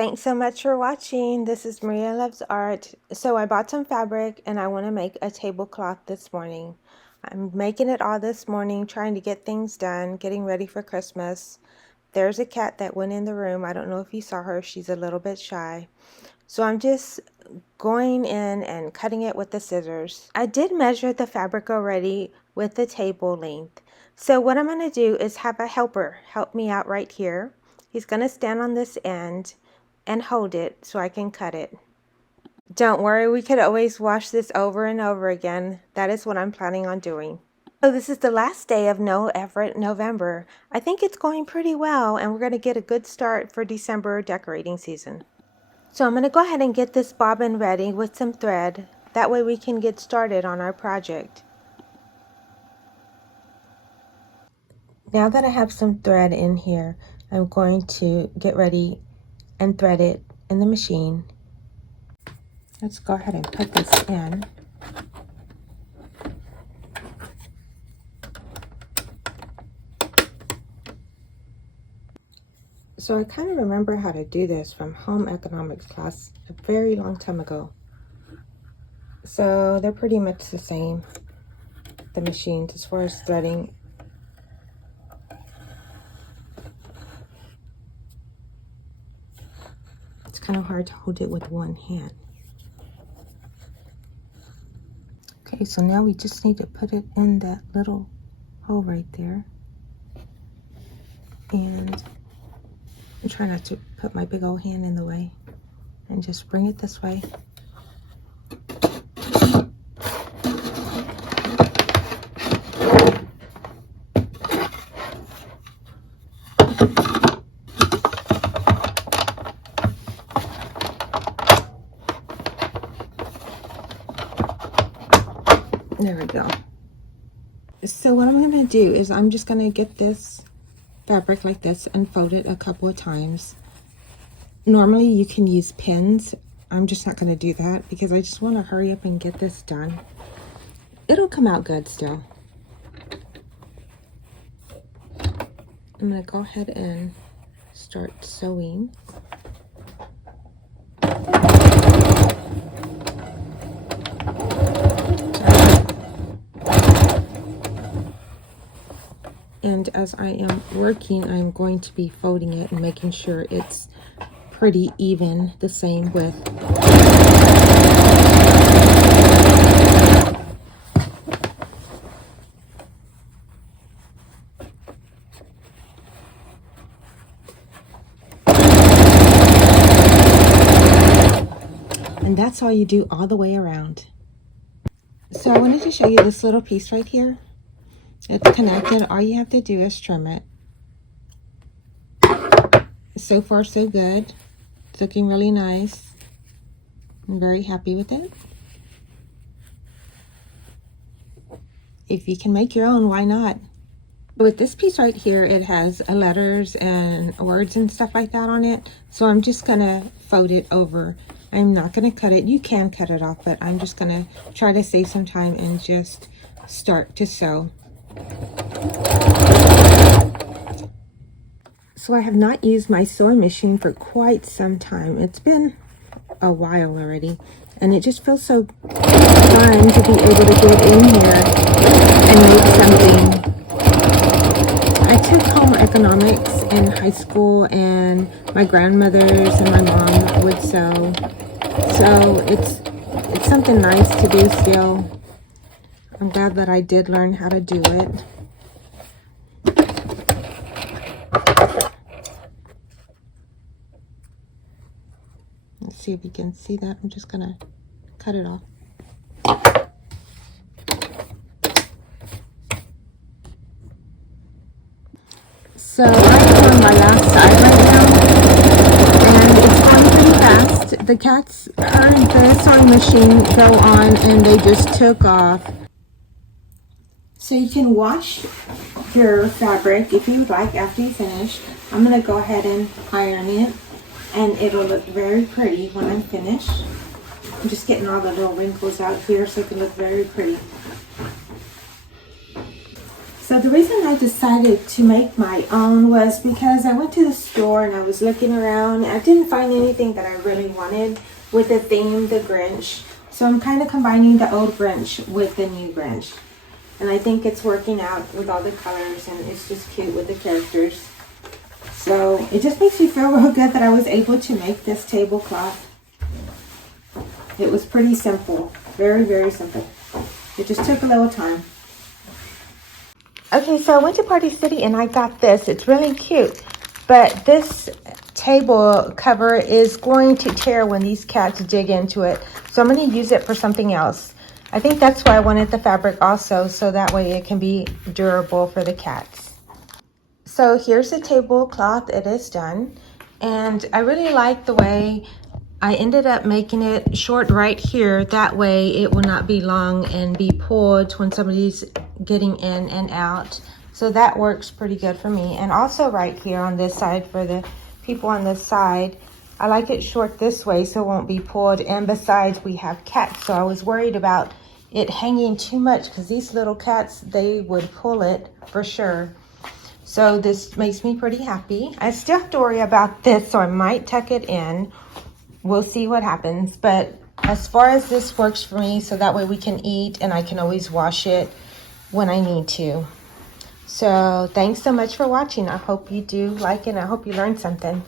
Thanks so much for watching. This is Maria Loves Art. So I bought some fabric and I want to make a tablecloth this morning. I'm making it all this morning, trying to get things done, getting ready for Christmas. There's a cat that went in the room. I don't know if you saw her. She's a little bit shy. So I'm just going in and cutting it with the scissors. I did measure the fabric already with the table length. So what I'm going to do is have a helper help me out right here. He's going to stand on this end and hold it so I can cut it. Don't worry, we could always wash this over and over again. That is what I'm planning on doing. So this is the last day of No Effort November. I think it's going pretty well, and we're going to get a good start for December decorating season. So I'm going to go ahead and get this bobbin ready with some thread. That way we can get started on our project. Now that I have some thread in here, I'm going to get ready and thread it in the machine. Let's go ahead and put this in. So I kind of remember how to do this from home economics class a very long time ago. So they're pretty much the same, the machines, as far as threading. It's kind of hard to hold it with one hand. Okay, so now we just need to put it in that little hole right there. And I try not to put my big old hand in the way. And just bring it this way. There we go. So what I'm going to do is I'm just going to get this fabric like this and fold it a couple of times. Normally you can use pins. I'm just not going to do that because I just want to hurry up and get this done. It'll come out good still. I'm going to go ahead and start sewing. And as I am working, I'm going to be folding it and making sure it's pretty even, the same width. And that's all you do all the way around. So I wanted to show you this little piece right here. It's connected. All you have to do is trim it. So far, so good. It's looking really nice. I'm very happy with it. If you can make your own, why not? With this piece right here, it has letters and words and stuff like that on it. So I'm just gonna fold it over. I'm not gonna cut it. You can cut it off, but I'm just gonna try to save some time and just start to sew. So I have not used my sewing machine for quite some time. It's been a while already, and it just feels so fun to be able to get in here and make something. I took home economics in high school, and my grandmothers and my mom would sew. So it's something nice to do still. I'm glad that I did learn how to do it. Let's see if you can see that. I'm just gonna cut it off. So I'm on my last side right now, and it's going pretty fast. The cats heard the sewing machine go on and they just took off. So you can wash your fabric if you would like after you finish. I'm going to go ahead and iron it, and it'll look very pretty when I'm finished. I'm just getting all the little wrinkles out here so it can look very pretty. So So the reason I decided to make my own was because I went to the store and I was looking around. I didn't find anything that I really wanted with the theme, the Grinch. So I'm kind of combining the old Grinch with the new Grinch. And I think it's working out with all the colors, and it's just cute with the characters. So it just makes me feel real good that I was able to make this tablecloth. It was pretty simple. Very, very simple. It just took a little time. Okay, so I went to Party City and I got this. It's really cute. But this table cover is going to tear when these cats dig into it. So I'm going to use it for something else. I think that's why I wanted the fabric also, so that way it can be durable for the cats. So here's the tablecloth. It is done. And I really like the way I ended up making it short right here. That way it will not be long and be pulled when somebody's getting in and out. So that works pretty good for me. And also right here on this side for the people on this side, I like it short this way so it won't be pulled. And besides, we have cats, so I was worried about it hanging too much because these little cats, they would pull it for sure. So this makes me pretty happy. I still have to worry about this, so I might tuck it in. We'll see what happens. But as far as this works for me, so that way we can eat and I can always wash it when I need to. So thanks so much for watching. I hope you do like it and I hope you learned something.